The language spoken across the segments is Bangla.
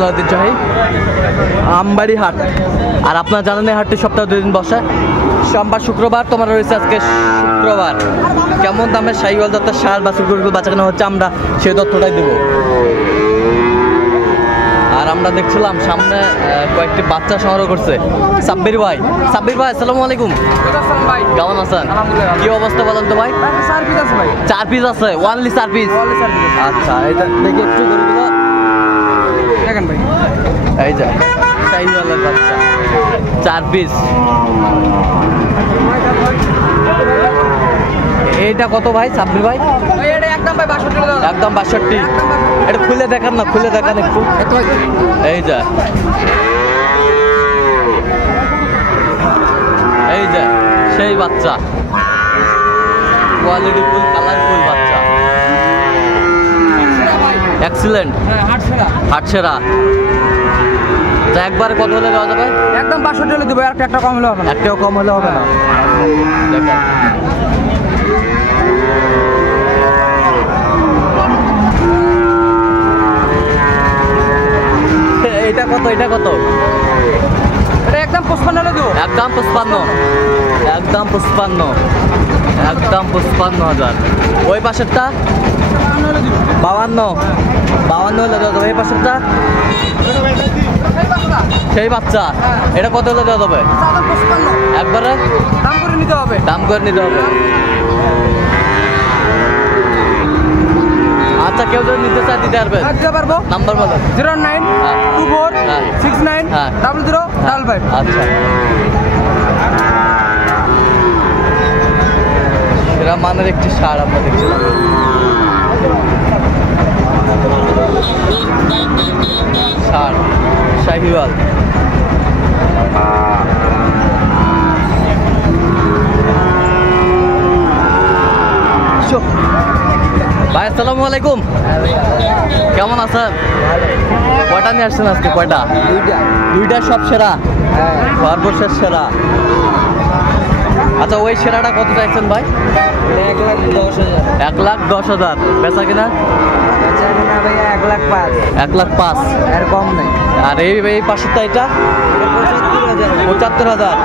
জেলার ঐতিহ্যবাহী আমবাড়ি হাট। আর আপনারা জানেন এই হাটটি সপ্তাহে 2 দিন বসে, সোমবার শুক্রবার। তোমার রয়েছে আজকে শুক্রবার। কেমন দামের শাহিওয়াল জাতের ষাঁড় বাছুর গরুগুলো বাচ্চা কেনা হচ্ছে আমরা সেই তথ্যটাই দেবো। আর আমরা দেখছিলাম সামনে কয়েকটি বাচ্চা সংগ্রহ করছে সাব্বির ভাই। সাব্বির ভাই আসসালামু আলাইকুম। কেমন আছেন? কি অবস্থা বলেন তো ভাই? 4 পিস আছে। Only 4 piece. আচ্ছা, এটা দেখি একটু গরুগুলো দেখেন ভাই। এই যে শাহিওয়ালের বাচ্চা 4 পিস। এইটা কত ভাই সাব্বির ভাই? একদম ভাই 62। একদম 62। এটা খুলে দেখান না, খুলে দেখান একটু। এই যে এই যে সেই বাচ্চা, কোয়ালিটি ফুল, কালারফুল বাচ্চা, এক্সিলেন্ট, হাটছেরা। তা একবারে কত হলে দেওয়া যাবে? একদম 62 হলে দেবো। একটা কম হলে হবে না। একটাও কম হলে হবে না। দেখেন এটা কত? এটা কত? এটা একদম 55 হলে দেবো। একদম 55। একদম 55। একদম 55,000। ওই পাশেরটা 52। 52 হলে দেওয়া যাবে। এই পাশেরটা সেই বাচ্চা, এটা কত হলে দেওয়া যাবে? একবারে দাম করে নিতে হবে। দাম করে নিতে হবে। আচ্ছা, কেউ যদি নিতে চায় দিতে পারবেন? দিতে পারবো। নাম্বার বলো। 0924690055। আচ্ছা, সেরা মানের একটি ষাঁড় আমরা দেখছিলাম। ষাঁড় শাহিওয়াল। ভাই আসসালামু আলাইকুম। কেমন আছেন? কয়টা নিয়ে আসছেন আজকে? কয়টা? দুইটা। সব সেরা? সর্বশেষ সেরা। আচ্ছা, ওই সেরাটা কত চাইছেন ভাই? 1,10,000। 1,10,000। বেচা কিনা? 1,05,000। 1,05,000 এর কম নেই। আর এই পাশেরটা এটা 75,000।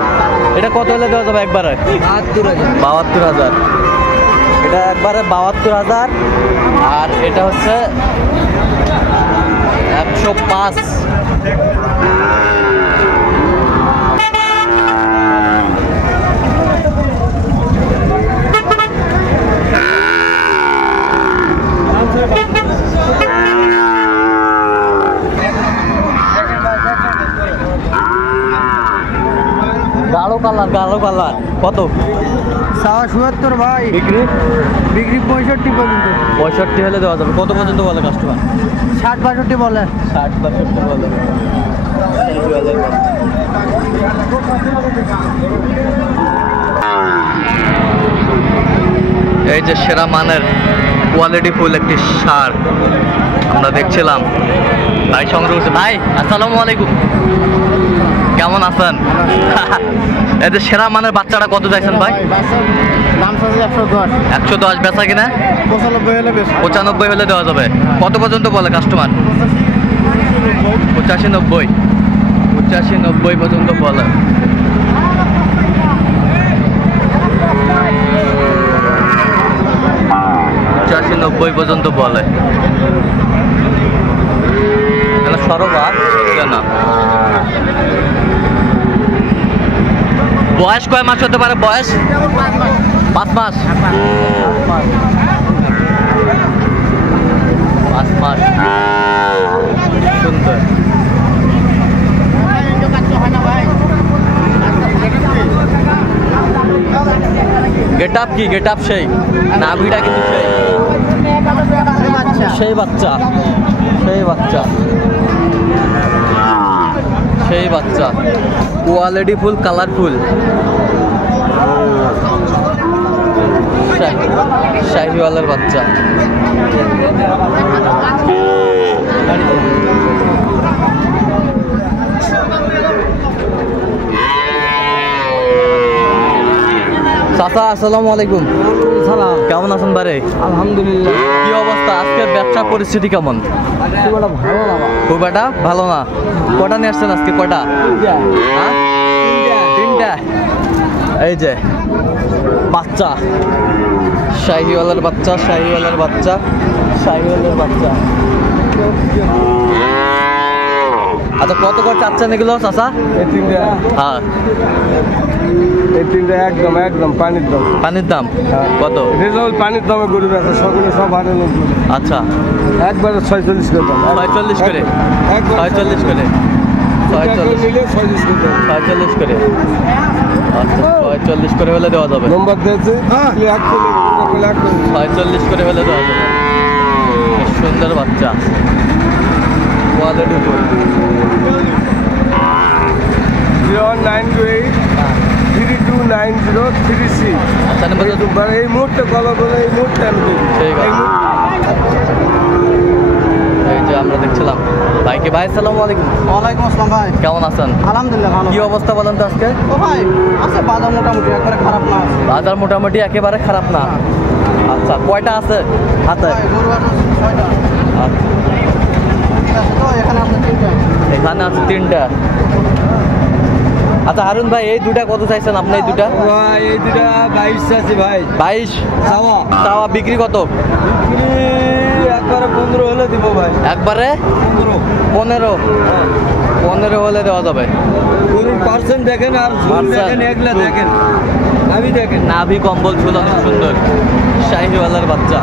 এটা কত হলে দেওয়া যাবে একবারে? 72,000। এটা একবারে 72,000। আর এটা হচ্ছে 105। গাঢ় কালার কত? 77 ভাই। বিক্রি 65 পর্যন্ত। 65 হলে দেওয়া যাবে। কত পর্যন্ত বলে কাস্টমার? 60-62 বলে। 60-62 বলে। এই যে সেরা মানের কোয়ালিটি ফুল একটি ষাঁড় আমরা দেখছিলাম। ভাই সংগ্রহ করছে। ভাই আসসালামু আলাইকুম। কেমন আছেন? এই যে সেরা মানের বাচ্চাটা কত চাইছেন ভাই? দাম চাইছে 110। 110। বেচা কিনা? 95 হলে দেওয়া যাবে। কত পর্যন্ত বলে কাস্টমার? 85-90। 85-90 পর্যন্ত বলে। পর্যন্ত বলে। সরবা না। বয়স কয় মাস হতে পারে? বয়স 5 মাস। 5 মাস। সুন্দর। গেট আপ কি? গেট আপ সেই নাভিটা কিন্তু সেই বাচ্চা, সেই বাচ্চা, সেই বাচ্চা, কোয়ালিটি ফুল, কালারফুল শাহিওয়ালের বাচ্চা। চাচা আসসালামু আলাইকুম। সালাম। কেমন আছেন বারে? আলহামদুলিল্লাহ। কি অবস্থা আজকের ব্যবসার পরিস্থিতি কেমন? খুব একটা ভালো না ভাই। খুব একটা ভালো না। কটা নিয়ে আসছেন আজকে? কটা? হ্যাঁ, তিনটা। এই যে বাচ্চা, শাহিওয়ালের বাচ্চা, শাহিওয়ালের বাচ্চা, শাহিওয়ালের বাচ্চা। আচ্ছা কত করে চাচ্ছেন এগুলো চাচা? এই তিনটা, হ্যাঁ এই তিনটা একদম একদম পানির দাম। পানির দাম হ্যাঁ। কত? রেজাল্ট পানির দামে গরু আছে সকলে সব হারে লোক আচ্ছা একবারে 46 করে দাম। 46 করে, একবার 46 করে, 46 নিলে 46 করে দাম। 46 করে। আচ্ছা 46 করে হলে দেওয়া যাবে। নম্বর দিয়েছে এক করে 46 করে হলে দেওয়া যাবে। বেশ সুন্দর বাচ্চা, কোয়ালিটি ফুল। 0928 329036। আচ্ছা নাম্বার তো এই মুহূর্তে কল বলে এই মুহূর্তে আমি দিই। ঠিক আছে। এই যে আমরা দেখছিলাম ভাইকে। ভাই আসসালামু আলাইকুম। ওয়ালাইকুম আসসালাম ভাই। কেমন আছেন? আলহামদুলিল্লাহ ভালো। কি অবস্থা বলেন তো আজকে? ও ভাই আছে বাজার মোটামুটি একবারে খারাপ না। বাজার মোটামুটি একেবারে খারাপ না। আচ্ছা কয়টা আছে হাতে? ভাই গরু আছে 6টা। আচ্ছা, তো এখানে আছে 3টা। এখানে আছে 3টা। আচ্ছা হারুন ভাই এই দুটা কত চাইছেন আপনি? এই দুটা ভাই এই দুটা 22 আছে ভাই। 22 চাওয়া তাওয়া বিক্রি কত? একবারে 15 হলে দিব ভাই। একবারে 15 15 হলে দেওয়া যাবে। গরুর পার্সেন্ট দেখেন আর ঝুল Percent, দেখেন, এগুলা ঝুল। দেখেন, আমি দেখেন। নাভি কম্বল ঝুলানো সুন্দর, শাহিওয়ালার বাচ্চা।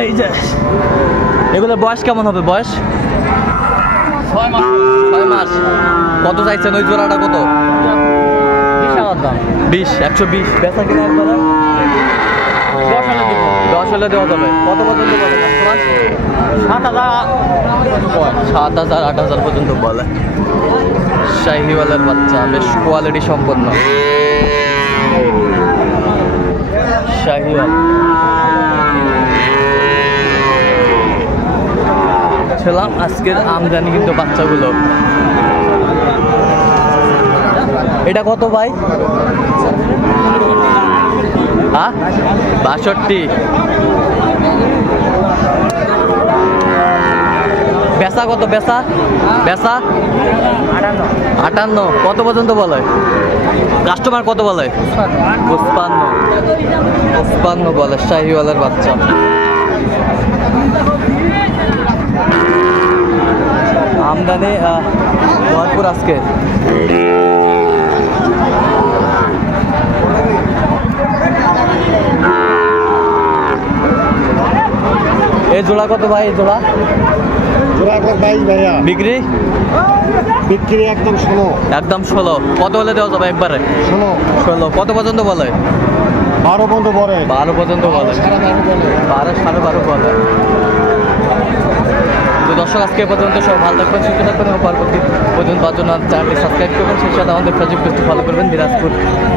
এই যে এগুলো বয়স কেমন হবে? বয়স 6 মাস। 6 মাস। কত চাইছেন ওই জোড়াটা? কত? 20,000 দাম। 20 120 বেচা কিনা একবারে 10 হলে দিব। 10 হলে দেওয়া যাবে। কত পর্যন্ত বলে কাস্টমার? 7,000 8,000 পর্যন্ত বলে। শাহিওয়ালার বাচ্চা বেশ কোয়ালিটি সম্পন্ন শাহিওয়াল। ছিলাম আজকের আমদানি কিন্তু বাচ্চাগুলো। এটা কত ভাই? হ্যাঁ 62। বেচা কত? বেচা বেচা 58। কত পর্যন্ত বলে কাস্টমার? কত বলে? 55 বলে। শাহিওয়ালের বাচ্চা। আমদানি ভরপুর আজকে। এই জোড়া কত ভাই? এই জোড়া জোড়া 22 ভাইয়া। বিক্রি বিক্রি একদম 16। একদম 16। কত হলে দেওয়া যাবে একবারে? 16। কত পর্যন্ত বলে? 12 পর্যন্ত পরে। 12 পর্যন্ত বলে। 12 12.5 বলে। তো দর্শক আজকে পর্যন্ত সব ভালো থাকবেন, সুস্থ থাকবেন এবং পরবর্তী পর্যন্ত পাওয়ার জন্য চ্যানেলটি সাবস্ক্রাইব করবেন। সেই সাথে আমাদের ফেসবুক পেজটি ফলো করবেন। দিনাজপুর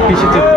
কৃষি চিত্র।